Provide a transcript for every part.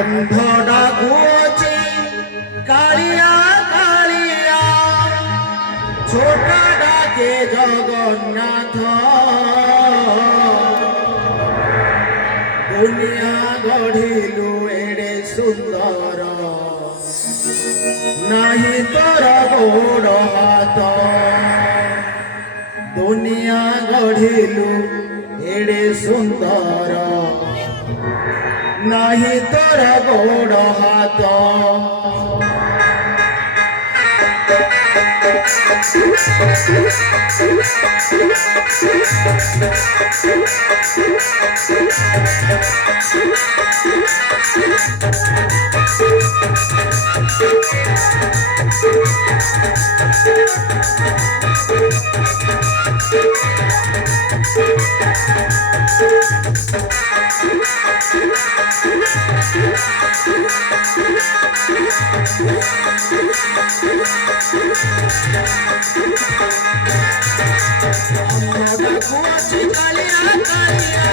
ଅନ୍ଧ ଡାକୁଛି କାଳିଆ କାଳିଆ, ଛୋଟ ଡାକେ ଜଗନ୍ନାଥ। ଦୁନିଆ ଗଢ଼ିଲୁ ଏଡ଼େ ସୁନ୍ଦର, ନାହିଁ ତୋର ଗୋଡ଼ ହାତ। ଦୁନିଆ ଗଢ଼ିଲୁ ଏଡ଼େ ସୁନ୍ଦର, ନାହିଁ ତୋର ଗୋଡ଼ ହାତ। ଡାକୁଛି କାଳିଆ କାଳିଆ,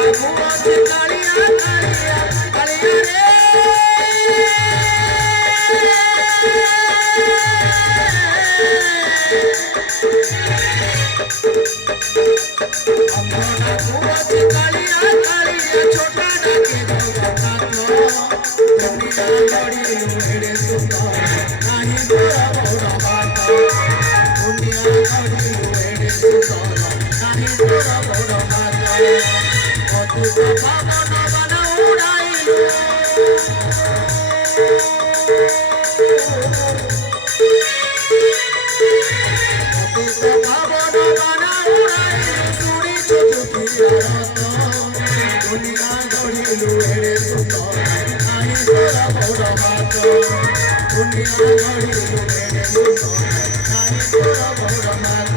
ଡାକୁଛି କାଳିଆ କାଳିଆ କାଳିଆ ରେ। ଡାକୁଛି କାଳିଆ କାଳିଆ, ଛୋଟ ଡାକେ ଜଗନ୍ନାଥ। ଦୁନିଆ ଗଢ଼ିଲୁ ଏଡ଼େ ସୁନ୍ଦର, ନାହିଁ ତୋର ଗୋଡ଼ ହାତ। ଦୁନିଆ ଗଢ଼ିଲୁ ଏଡ଼େ ସୁନ୍ଦର, ନାହିଁ ତୋର ଗୋଡ଼ ହାତ। ଅଦ୍ଭୁତ ପବନ ବନ ଉଡ଼ାଇଲୁ, ଅଦ୍ଭୁତ ପବନ ବନ ଉଡ଼ାଇଲୁ, ଶୁଣିଛୁ ଦୁଃଖୀର ରତ। ଦୁନିଆ ଗଢ଼ିଲୁ ଏଡ଼େ ସୁନ୍ଦର, ନାହିଁ ତୋର ଗୋଡ଼ ହାତ। ଦୁନିଆ ଗଢ଼ିଲୁ ଏଡ଼େ ସୁନ୍ଦର, ନାହିଁ ତୋର ଗୋଡ଼ ହାତ।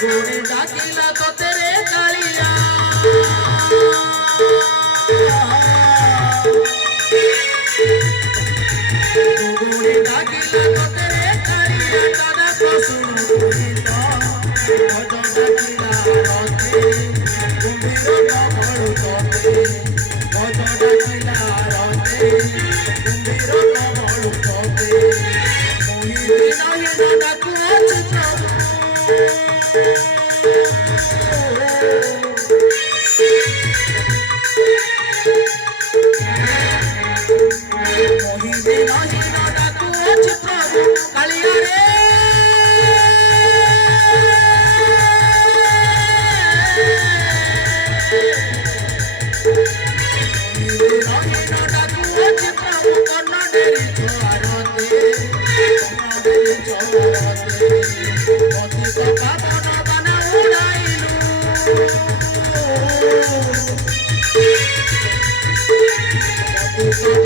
ଗୁଣି ଡାକିଲା ତୋତେ ରେ କାଳିଆ, ଗୁଣି ଡାକିଲା ତୋତେ ରେ କାଳିଆ, ଦାଦା ଶୁଣୁ ଗୀତ। ଭଜ ଡାକିଲା ରଥେ, କୁମ୍ଭୀର କମଳୁ ତତେ। ଭଜ ଡାକିଲା ରଥେ, କୁମ୍ଭୀର କମଳୁ ତତେ। ମୋହି ନୟନ ଡାକୁଅଛି ପ୍ରଭୁ, ମୋହି ନୟନ ଡାକୁଅଛି ପ୍ରଭୁ କାଳିଆ ରେ। ନୟନ ଡାକୁଅଛି ପ୍ରଭୁ, କର୍ଣ୍ଣ ଡେରି ଛୁଆରତେ, କର୍ଣ୍ଣ ଡେରି ଛୁଆରତେ। ଅଧିକ ପାବନ ବନ ଉଡ଼ାଇଲୁ, ଅଧିକ